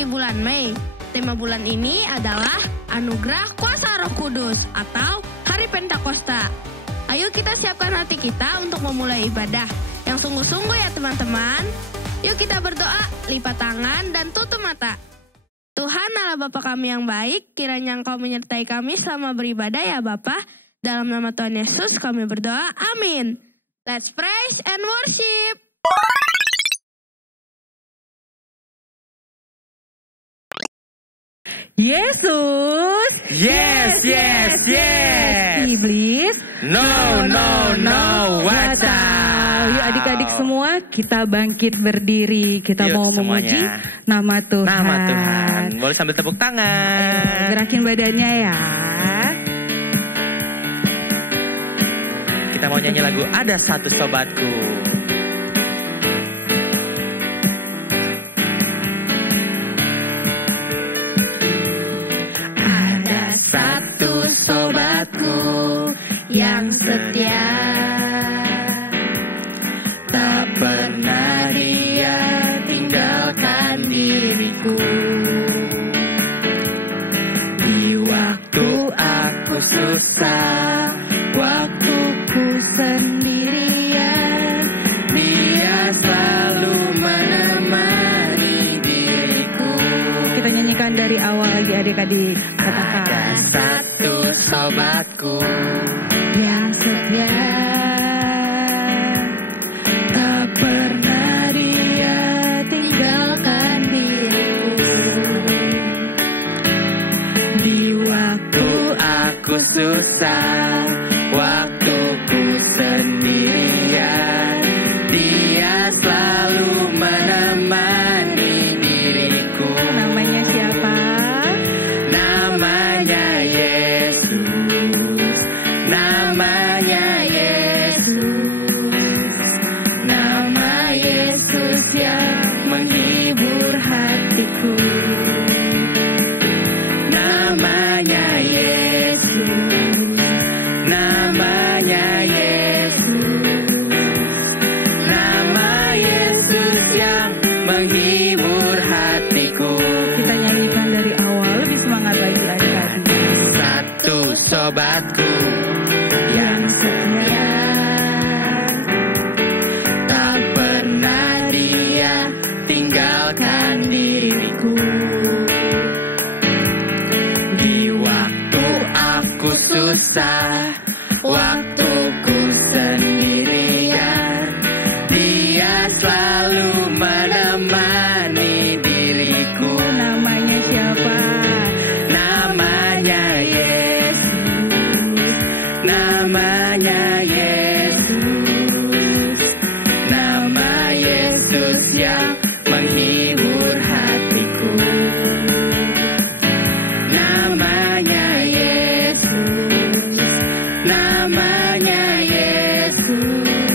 memasuki bulan Mei. Tema bulan ini adalah Anugerah Kuasa Roh Kudus atau Hari Pentakosta. Ayo kita siapkan hati kita untuk memulai ibadah yang sungguh-sungguh ya teman-teman. Yuk kita berdoa, lipat tangan dan tutup mata. Tuhan Allah Bapa kami yang baik, kiranya Engkau menyertai kami selama beribadah ya Bapa. Dalam nama Tuhan Yesus kami berdoa, amin. Let's praise and worship. Yesus. Yes, yes, yes. Iblis. No, no, no. What's up? Yuk adik-adik semua kita bangkit berdiri. Kita Yuk, mau memuji semuanya. nama Tuhan. Nama Tuhan. Boleh sambil tepuk Ayo, tangan. gerakin badannya ya. Kita mau nyanyi lagu Ada Satu Sobatku. Ada satu sobatku yang setia, tak pernah dia tinggalkan diriku. Di waktu aku susah, waktuku sendirian, dia selalu menemani diriku. Kita nyanyikan dari awal lagi adik-adik. Ada Katakan. satu sobatku yang setia, tak pernah dia tinggalkan diriku. Di waktu aku susah, waktuku sendirian, dia selalu menemani diriku. Namanya siapa? Namanya Yesus, namanya Yesus, nama Yesus yang menghibur hatiku. Namanya Yesus, namanya Yesus, nama Yesus yang menghibur hatiku. Kita nyanyikan dari awal lebih semangat lagi adik-adik. Satu sobatku yang setia, tak pernah dia tinggalkan diriku. Di waktu aku susah, waktuku sendirian, dia selalu menemani diriku. Namanya siapa? Namanya Yesus, namanya Yesus, nama Yesus yang menghibur hatiku. Namanya Yesus, namanya Yesus,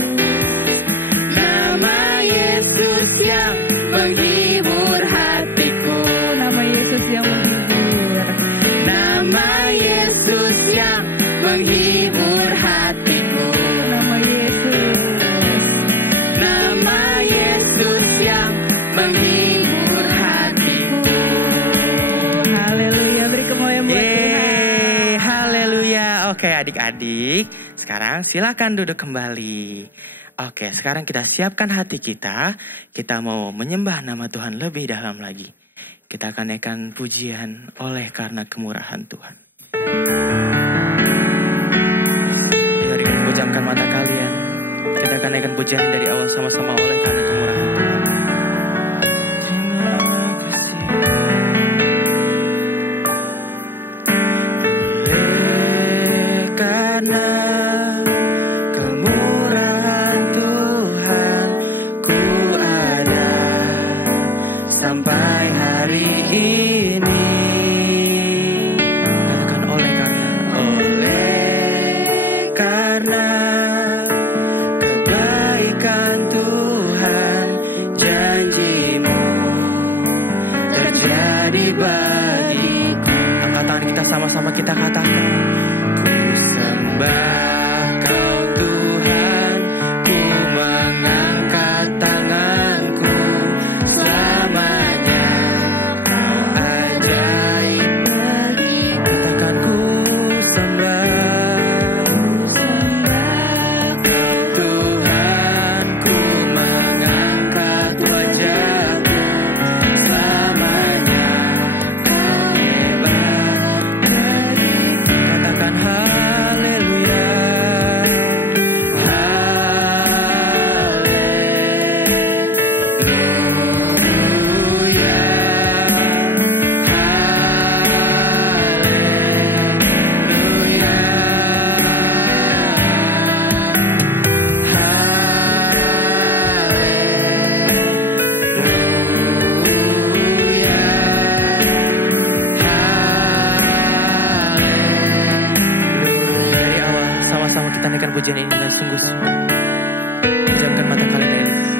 nama Yesus yang menghibur hatiku. Nama Yesus yang menghibur. Nama Yesus yang menghibur hatiku. Nama Yesus. Nama Yesus yang menghibur hatiku. Haleluya, beri kemuliaan buat Tuhan. Yeay, haleluya. Oke adik-adik, sekarang silakan duduk kembali. Oke, sekarang kita siapkan hati kita. Kita mau menyembah nama Tuhan lebih dalam lagi. Kita akan naikkan pujian oleh karena kemurahan Tuhan. Mari pejamkan mata kalian. Kita akan naikkan pujian dari awal sama-sama oleh karena kemurahan Tuhan. Terima kasih. Oleh karena kemurahan Tuhan, ku ada sampai hari ini. Katakan oleh karena kebaikan Tuhan, janjimu terjadi bagiku. Angkat tangan kita sama-sama kita katakan, ku sembah Kau Tuhan, ku mengangkat tanganku selamanya. pujian ini dengan sungguh-sungguh. Pejamkan mata kalian dari Yesus.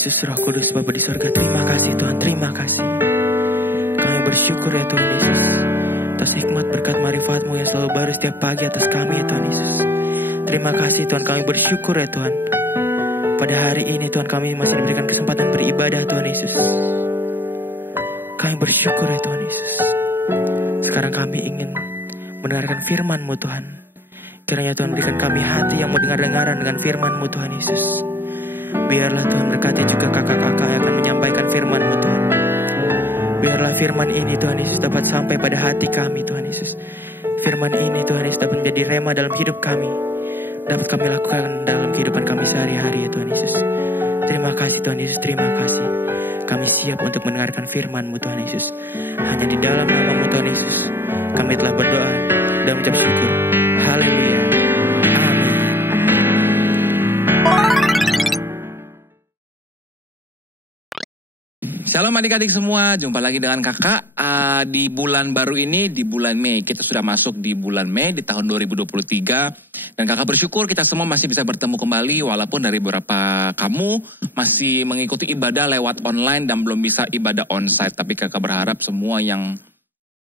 Yesus, Roh Kudus, Bapa di surga, terima kasih Tuhan, terima kasih. Kami bersyukur ya Tuhan Yesus, atas hikmat berkat marifat-Mu yang selalu baru setiap pagi atas kami ya Tuhan Yesus. Terima kasih Tuhan, kami bersyukur ya Tuhan. Pada hari ini Tuhan, kami masih diberikan kesempatan beribadah Tuhan Yesus. Kami bersyukur ya Tuhan Yesus. Sekarang kami ingin mendengarkan firman-Mu Tuhan. Kiranya Tuhan berikan kami hati yang mendengar-dengaran dengan firman-Mu Tuhan Yesus. Biarlah Tuhan berkati juga kakak-kakak yang akan menyampaikan firman-Mu Tuhan. Biarlah firman ini Tuhan Yesus dapat sampai pada hati kami Tuhan Yesus. Firman ini Tuhan Yesus dapat menjadi rema dalam hidup kami. dapat kami lakukan dalam kehidupan kami sehari-hari ya Tuhan Yesus. Terima kasih Tuhan Yesus, terima kasih. Kami siap untuk mendengarkan firman-Mu Tuhan Yesus. Hanya di dalam nama-Mu Tuhan Yesus, kami telah berdoa dan mengucap syukur. Haleluya. Amin. Shalom adik-adik semua, jumpa lagi dengan kakak di bulan baru ini, di bulan Mei. Kita sudah masuk di bulan Mei di tahun 2023. Dan kakak bersyukur kita semua masih bisa bertemu kembali, walaupun dari beberapa kamu masih mengikuti ibadah lewat online dan belum bisa ibadah onsite. Tapi kakak berharap semua yang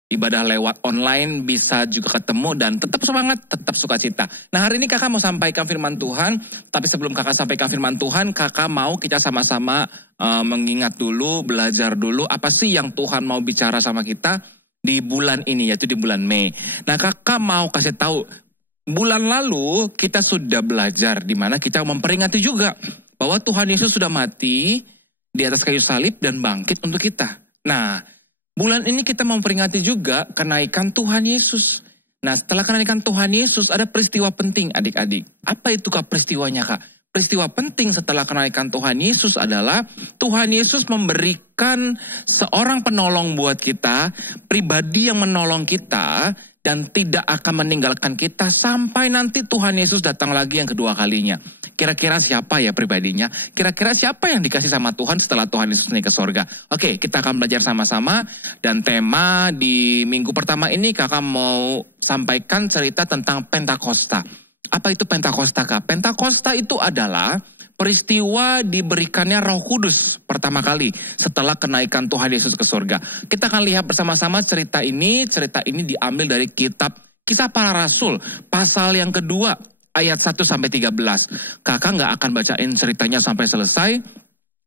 ibadah lewat online bisa juga ketemu dan tetap semangat, tetap sukacita. Nah hari ini kakak mau sampaikan firman Tuhan, tapi sebelum kakak sampaikan firman Tuhan, kakak mau kita sama-sama mengingat dulu, belajar dulu apa sih yang Tuhan mau bicara sama kita di bulan ini, yaitu di bulan Mei. Nah kakak mau kasih tahu, bulan lalu kita sudah belajar di mana kita memperingati juga bahwa Tuhan Yesus sudah mati di atas kayu salib dan bangkit untuk kita. Nah, bulan ini kita memperingati juga kenaikan Tuhan Yesus. Nah, setelah kenaikan Tuhan Yesus ada peristiwa penting adik-adik. Apa itu kak peristiwanya kak? Peristiwa penting setelah kenaikan Tuhan Yesus adalah Tuhan Yesus memberikan seorang penolong buat kita, pribadi yang menolong kita dan tidak akan meninggalkan kita sampai nanti Tuhan Yesus datang lagi yang kedua kalinya. Kira-kira siapa ya pribadinya? Kira-kira siapa yang dikasih sama Tuhan setelah Tuhan Yesus naik ke sorga? Oke, kita akan belajar sama-sama. Dan tema di minggu pertama ini kakak mau sampaikan cerita tentang Pentakosta. Apa itu Pentakosta kak? Pentakosta itu adalah peristiwa diberikannya Roh Kudus pertama kali setelah kenaikan Tuhan Yesus ke sorga. Kita akan lihat bersama-sama cerita ini. Cerita ini diambil dari kitab Kisah Para Rasul, pasal yang kedua, ayat 1-13. Kakak nggak akan bacain ceritanya sampai selesai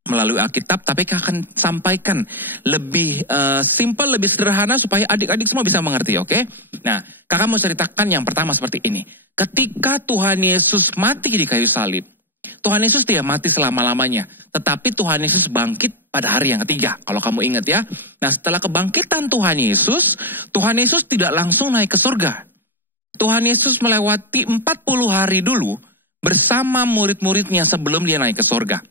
melalui Alkitab, tapi kakak akan sampaikan lebih simple, lebih sederhana supaya adik-adik semua bisa mengerti, oke? Nah, kakak mau ceritakan yang pertama seperti ini. Ketika Tuhan Yesus mati di kayu salib, Tuhan Yesus tidak mati selama-lamanya, tetapi Tuhan Yesus bangkit pada hari yang ketiga, kalau kamu ingat ya. Nah, setelah kebangkitan Tuhan Yesus tidak langsung naik ke surga. Tuhan Yesus melewati 40 hari dulu bersama murid-muridnya sebelum dia naik ke surga.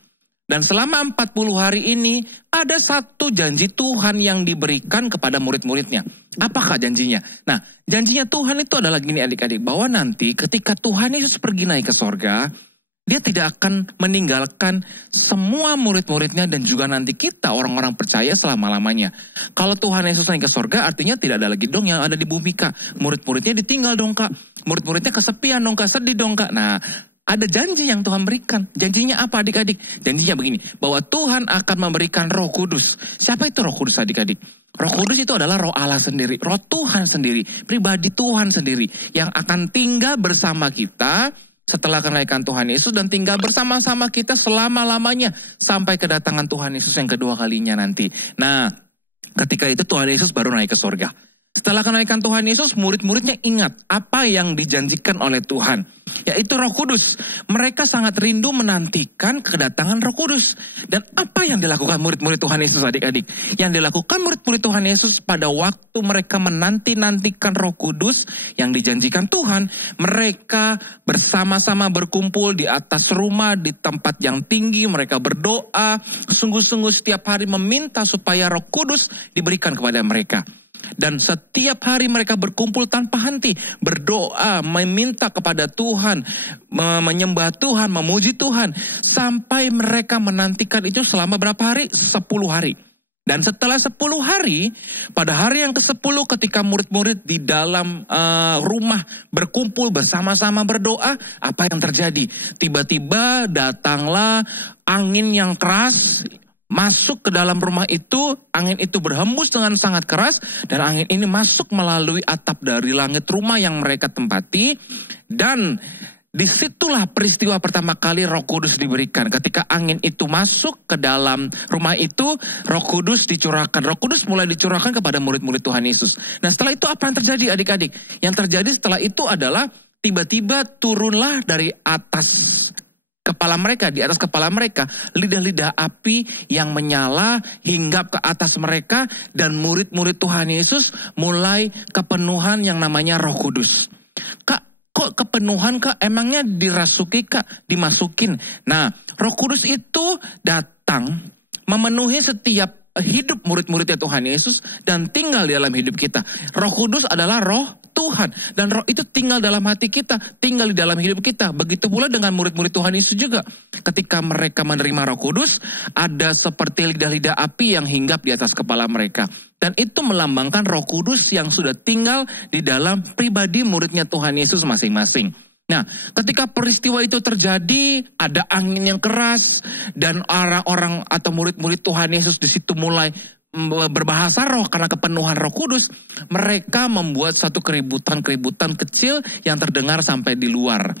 Dan selama 40 hari ini ada satu janji Tuhan yang diberikan kepada murid-muridnya. Apakah janjinya? Nah, janjinya Tuhan itu adalah gini adik-adik, bahwa nanti ketika Tuhan Yesus pergi naik ke sorga, dia tidak akan meninggalkan semua murid-muridnya dan juga nanti kita orang-orang percaya selama-lamanya. Kalau Tuhan Yesus naik ke sorga artinya tidak ada lagi dong yang ada di bumi kak. Murid-muridnya ditinggal dong kak. Murid-muridnya kesepian dong kak, sedih dong kak. Nah, ada janji yang Tuhan berikan. Janjinya apa adik-adik? Janjinya begini, bahwa Tuhan akan memberikan Roh Kudus. Siapa itu Roh Kudus adik-adik? Roh Kudus itu adalah Roh Allah sendiri, Roh Tuhan sendiri, pribadi Tuhan sendiri yang akan tinggal bersama kita setelah kenaikan Tuhan Yesus dan tinggal bersama-sama kita selama-lamanya sampai kedatangan Tuhan Yesus yang kedua kalinya nanti. Nah, ketika itu Tuhan Yesus baru naik ke surga. Setelah kenaikan Tuhan Yesus, murid-muridnya ingat apa yang dijanjikan oleh Tuhan, yaitu Roh Kudus. Mereka sangat rindu menantikan kedatangan Roh Kudus. Dan apa yang dilakukan murid-murid Tuhan Yesus adik-adik? Yang dilakukan murid-murid Tuhan Yesus pada waktu mereka menanti-nantikan Roh Kudus yang dijanjikan Tuhan, mereka bersama-sama berkumpul di atas rumah, di tempat yang tinggi, mereka berdoa, sungguh-sungguh setiap hari meminta supaya Roh Kudus diberikan kepada mereka. Dan setiap hari mereka berkumpul tanpa henti, berdoa, meminta kepada Tuhan, menyembah Tuhan, memuji Tuhan. Sampai mereka menantikan itu selama berapa hari? 10 hari. Dan setelah 10 hari, pada hari yang ke-10 ketika murid-murid di dalam rumah berkumpul bersama-sama berdoa, apa yang terjadi? Tiba-tiba datanglah angin yang keras, masuk ke dalam rumah itu, angin itu berhembus dengan sangat keras, dan angin ini masuk melalui atap dari langit rumah yang mereka tempati, dan disitulah peristiwa pertama kali Roh Kudus diberikan. Ketika angin itu masuk ke dalam rumah itu, Roh Kudus dicurahkan. Roh Kudus mulai dicurahkan kepada murid-murid Tuhan Yesus. Nah setelah itu apa yang terjadi adik-adik? Yang terjadi setelah itu adalah tiba-tiba turunlah dari atas kepala mereka, di atas kepala mereka, lidah-lidah api yang menyala hinggap ke atas mereka, dan murid-murid Tuhan Yesus mulai kepenuhan yang namanya Roh Kudus. Kak, Kok kepenuhan Kak? Emangnya dirasuki Kak? Dimasukin. Nah, Roh Kudus itu datang memenuhi setiap hidup murid-muridnya Tuhan Yesus dan tinggal di dalam hidup kita. Roh Kudus adalah roh Tuhan. Dan roh itu tinggal dalam hati kita, tinggal di dalam hidup kita. Begitu pula dengan murid-murid Tuhan Yesus juga. Ketika mereka menerima Roh Kudus, ada seperti lidah-lidah api yang hinggap di atas kepala mereka. Dan itu melambangkan Roh Kudus yang sudah tinggal di dalam pribadi muridnya Tuhan Yesus masing-masing. Nah, ketika peristiwa itu terjadi, ada angin yang keras, dan orang-orang atau murid-murid Tuhan Yesus di situ mulai berbahasa roh karena kepenuhan Roh Kudus. Mereka membuat satu keributan-keributan kecil yang terdengar sampai di luar.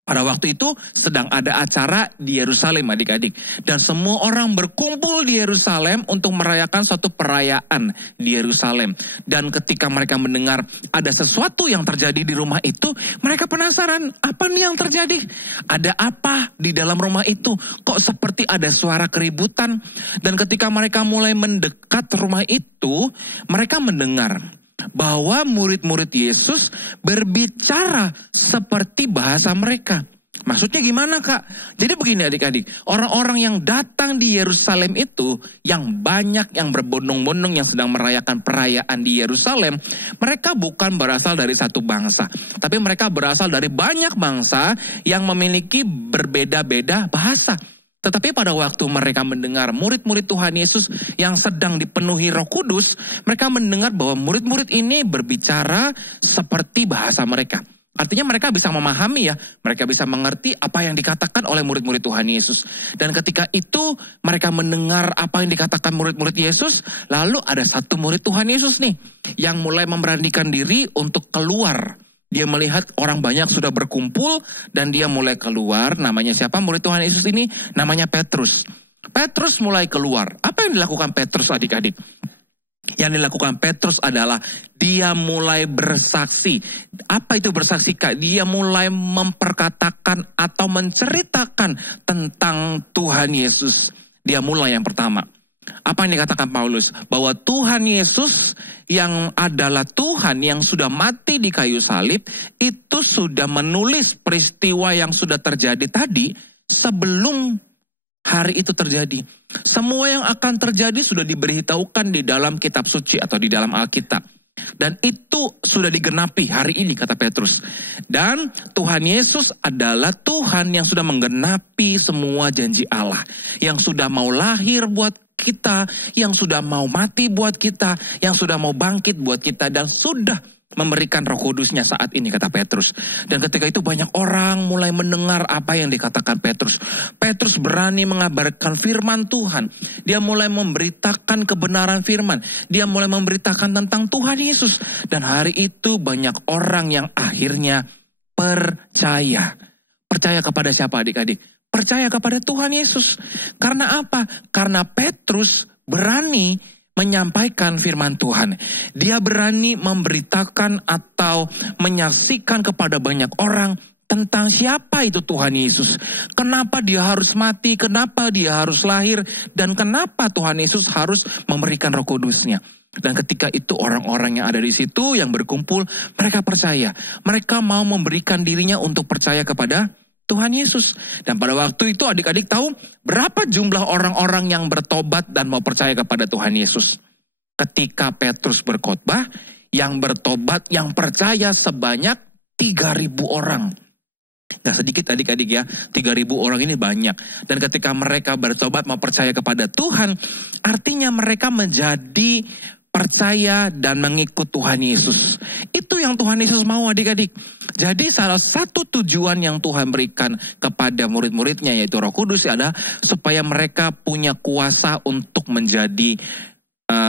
Pada waktu itu sedang ada acara di Yerusalem, adik-adik. Dan semua orang berkumpul di Yerusalem untuk merayakan suatu perayaan di Yerusalem. Dan ketika mereka mendengar ada sesuatu yang terjadi di rumah itu, mereka penasaran, apa nih yang terjadi? Ada apa di dalam rumah itu? Kok seperti ada suara keributan? Dan ketika mereka mulai mendekat rumah itu, mereka mendengar bahwa murid-murid Yesus berbicara seperti bahasa mereka. Maksudnya gimana Kak? Jadi begini adik-adik, orang-orang yang datang di Yerusalem itu, yang banyak yang berbondong-bondong yang sedang merayakan perayaan di Yerusalem, mereka bukan berasal dari satu bangsa, tapi mereka berasal dari banyak bangsa yang memiliki berbeda-beda bahasa. Tetapi pada waktu mereka mendengar murid-murid Tuhan Yesus yang sedang dipenuhi Roh Kudus, mereka mendengar bahwa murid-murid ini berbicara seperti bahasa mereka. Artinya mereka bisa memahami ya, mereka bisa mengerti apa yang dikatakan oleh murid-murid Tuhan Yesus. Dan ketika itu mereka mendengar apa yang dikatakan murid-murid Yesus, lalu ada satu murid Tuhan Yesus nih yang mulai memberanikan diri untuk keluar. Dia melihat orang banyak sudah berkumpul dan dia mulai keluar. Namanya siapa murid Tuhan Yesus ini? Namanya Petrus. Petrus mulai keluar. Apa yang dilakukan Petrus adik-adik? Yang dilakukan Petrus adalah dia mulai bersaksi. Apa itu bersaksi Kak? Dia mulai memperkatakan atau menceritakan tentang Tuhan Yesus. Dia mulai yang pertama. Apa yang dikatakan Paulus? Bahwa Tuhan Yesus yang adalah Tuhan yang sudah mati di kayu salib, itu sudah menulis peristiwa yang sudah terjadi tadi sebelum hari itu terjadi. Semua yang akan terjadi sudah diberitahukan di dalam kitab suci atau di dalam Alkitab. Dan itu sudah digenapi hari ini kata Petrus. Dan Tuhan Yesus adalah Tuhan yang sudah menggenapi semua janji Allah. Yang sudah mau lahir buat kita, yang sudah mau mati buat kita, yang sudah mau bangkit buat kita, dan sudah memberikan Roh Kudusnya saat ini kata Petrus. Dan ketika itu banyak orang mulai mendengar apa yang dikatakan Petrus. Petrus berani mengabarkan firman Tuhan. Dia mulai memberitakan kebenaran firman. Dia mulai memberitakan tentang Tuhan Yesus. Dan hari itu banyak orang yang akhirnya percaya. Percaya kepada siapa adik-adik? Percaya kepada Tuhan Yesus. Karena apa? Karena Petrus berani menyampaikan firman Tuhan. Dia berani memberitakan atau menyaksikan kepada banyak orang tentang siapa itu Tuhan Yesus. Kenapa dia harus mati, kenapa dia harus lahir, dan kenapa Tuhan Yesus harus memberikan Roh Kudusnya. Dan ketika itu orang-orang yang ada di situ yang berkumpul, mereka percaya. Mereka mau memberikan dirinya untuk percaya kepada Tuhan Yesus. Dan pada waktu itu adik-adik tahu berapa jumlah orang-orang yang bertobat dan mau percaya kepada Tuhan Yesus. Ketika Petrus berkhotbah, yang bertobat, yang percaya sebanyak 3.000 orang. Gak sedikit adik-adik ya, 3.000 orang ini banyak. Dan ketika mereka bertobat mau percaya kepada Tuhan, artinya mereka menjadi percaya dan mengikut Tuhan Yesus. Itu yang Tuhan Yesus mau adik-adik. Jadi salah satu tujuan yang Tuhan berikan kepada murid-muridnya yaitu Roh Kudus adalah supaya mereka punya kuasa untuk menjadi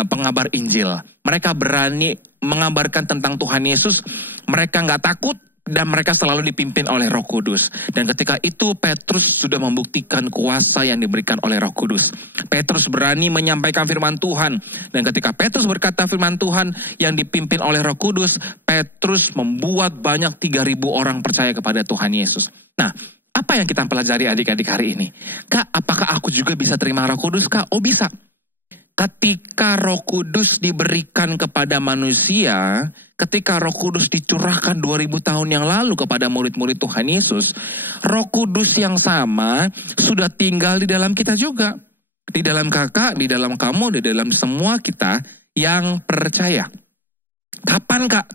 pengabar Injil. Mereka berani mengabarkan tentang Tuhan Yesus. Mereka gak takut. Dan mereka selalu dipimpin oleh Roh Kudus. Dan ketika itu Petrus sudah membuktikan kuasa yang diberikan oleh Roh Kudus. Petrus berani menyampaikan firman Tuhan. Dan ketika Petrus berkata firman Tuhan yang dipimpin oleh Roh Kudus, Petrus membuat banyak 3.000 orang percaya kepada Tuhan Yesus. Nah, apa yang kita pelajari adik-adik hari ini? Kak, apakah aku juga bisa terima Roh Kudus, Kak? Oh bisa. ketika Roh Kudus diberikan kepada manusia, ketika Roh Kudus dicurahkan 2000 tahun yang lalu kepada murid-murid Tuhan Yesus, Roh Kudus yang sama sudah tinggal di dalam kita juga. Di dalam kakak, di dalam kamu, di dalam semua kita yang percaya. Kapan Kak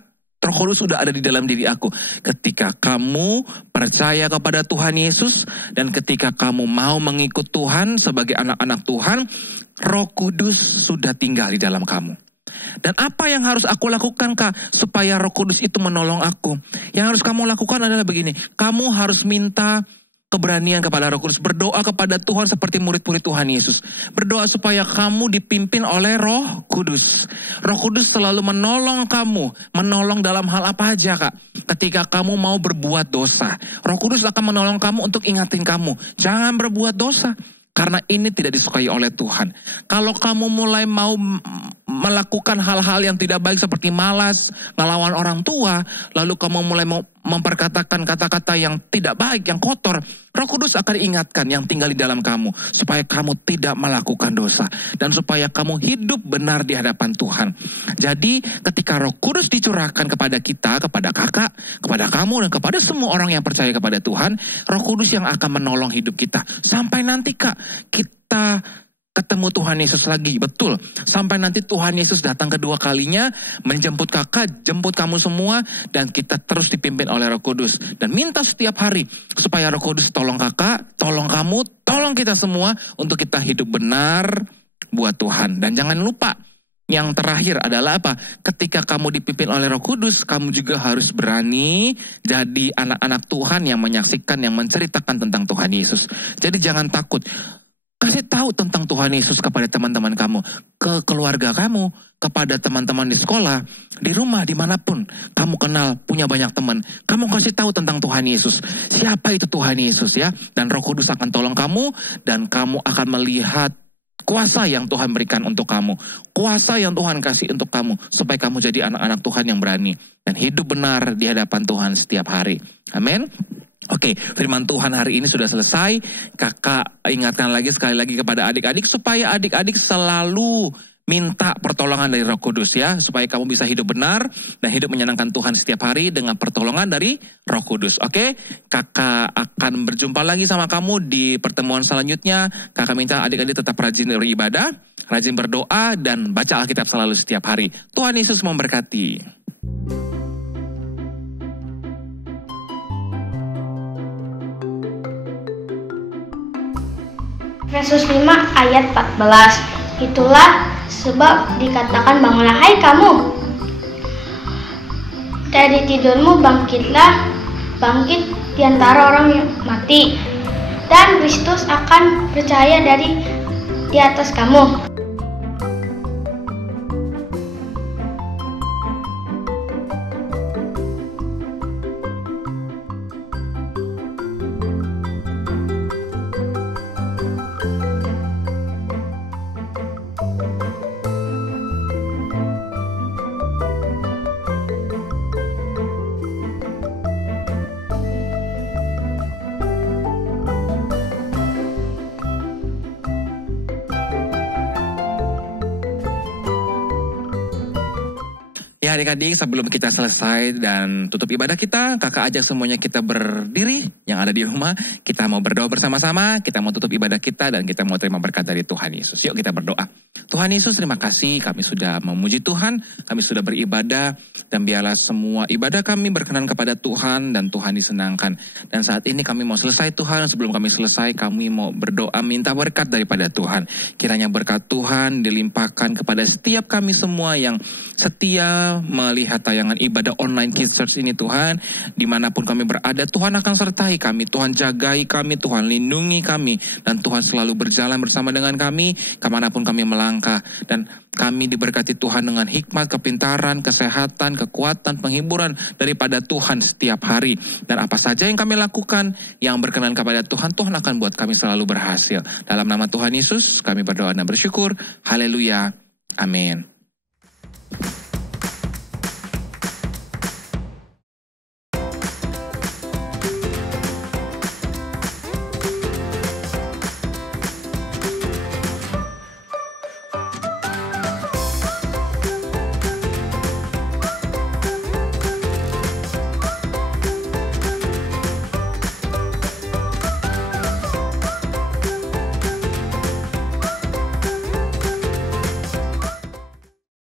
Roh Kudus sudah ada di dalam diri aku? Ketika kamu percaya kepada Tuhan Yesus dan ketika kamu mau mengikut Tuhan sebagai anak-anak Tuhan, Roh Kudus sudah tinggal di dalam kamu. Dan apa yang harus aku lakukan Kak supaya Roh Kudus itu menolong aku? Yang harus kamu lakukan adalah begini, kamu harus minta keberanian kepada Roh Kudus, berdoa kepada Tuhan seperti murid-murid Tuhan Yesus. Berdoa supaya kamu dipimpin oleh Roh Kudus. Roh Kudus selalu menolong kamu, menolong dalam hal apa aja Kak. Ketika kamu mau berbuat dosa, Roh Kudus akan menolong kamu untuk ingatin kamu, jangan berbuat dosa. Karena ini tidak disukai oleh Tuhan. Kalau kamu mulai mau melakukan hal-hal yang tidak baik seperti malas, ngelawan orang tua, lalu kamu mulai mau memperkatakan kata-kata yang tidak baik, yang kotor, Roh Kudus akan ingatkan yang tinggal di dalam kamu, supaya kamu tidak melakukan dosa, dan supaya kamu hidup benar di hadapan Tuhan. Jadi ketika Roh Kudus dicurahkan kepada kita, kepada kakak, kepada kamu, dan kepada semua orang yang percaya kepada Tuhan, Roh Kudus yang akan menolong hidup kita. Sampai nanti Kak, kita ketemu Tuhan Yesus lagi, betul. Sampai nanti Tuhan Yesus datang kedua kalinya, menjemput kakak, jemput kamu semua, dan kita terus dipimpin oleh Roh Kudus. Dan minta setiap hari, supaya Roh Kudus tolong kakak, tolong kamu, tolong kita semua, untuk kita hidup benar buat Tuhan. Dan jangan lupa, yang terakhir adalah apa? Ketika kamu dipimpin oleh Roh Kudus, kamu juga harus berani jadi anak-anak Tuhan yang menyaksikan, yang menceritakan tentang Tuhan Yesus. Jadi jangan takut. Kasih tahu tentang Tuhan Yesus kepada teman-teman kamu, ke keluarga kamu, kepada teman-teman di sekolah, di rumah, dimanapun kamu kenal, punya banyak teman. Kamu kasih tahu tentang Tuhan Yesus. Siapa itu Tuhan Yesus ya? Dan Roh Kudus akan tolong kamu, dan kamu akan melihat kuasa yang Tuhan berikan untuk kamu. Kuasa yang Tuhan kasih untuk kamu, supaya kamu jadi anak-anak Tuhan yang berani, dan hidup benar di hadapan Tuhan setiap hari. Amin. Oke, firman Tuhan hari ini sudah selesai. Kakak ingatkan lagi sekali lagi kepada adik-adik, supaya adik-adik selalu minta pertolongan dari Roh Kudus ya, supaya kamu bisa hidup benar dan hidup menyenangkan Tuhan setiap hari dengan pertolongan dari Roh Kudus. Oke, kakak akan berjumpa lagi sama kamu di pertemuan selanjutnya. Kakak minta adik-adik tetap rajin beribadah, rajin berdoa, dan baca Alkitab selalu setiap hari. Tuhan Yesus memberkati. Efesus 5 ayat 14. Itulah sebab dikatakan, bangunlah hai kamu, dari tidurmu bangkitlah, bangkit di antara orang yang mati, dan Kristus akan bercahaya di atas kamu. Ya adik-adik, sebelum kita selesai dan tutup ibadah kita, kakak ajak semuanya kita berdiri yang ada di rumah. Kita mau berdoa bersama-sama, kita mau tutup ibadah kita, dan kita mau terima berkat dari Tuhan Yesus. Yuk kita berdoa. Tuhan Yesus, terima kasih kami sudah memuji Tuhan, kami sudah beribadah, dan biarlah semua ibadah kami berkenan kepada Tuhan dan Tuhan disenangkan. Dan saat ini kami mau selesai Tuhan, sebelum kami selesai kami mau berdoa minta berkat daripada Tuhan. Kiranya berkat Tuhan dilimpahkan kepada setiap kami semua yang setia melihat tayangan ibadah online Kids Church ini Tuhan. Dimanapun kami berada, Tuhan akan sertai kami, Tuhan jagai kami, Tuhan lindungi kami, dan Tuhan selalu berjalan bersama dengan kami kemanapun kami melangkah. Dan kami diberkati Tuhan dengan hikmat, kepintaran, kesehatan, kekuatan, penghiburan daripada Tuhan setiap hari. Dan apa saja yang kami lakukan yang berkenan kepada Tuhan, Tuhan akan buat kami selalu berhasil. Dalam nama Tuhan Yesus kami berdoa dan bersyukur. Haleluya. Amin.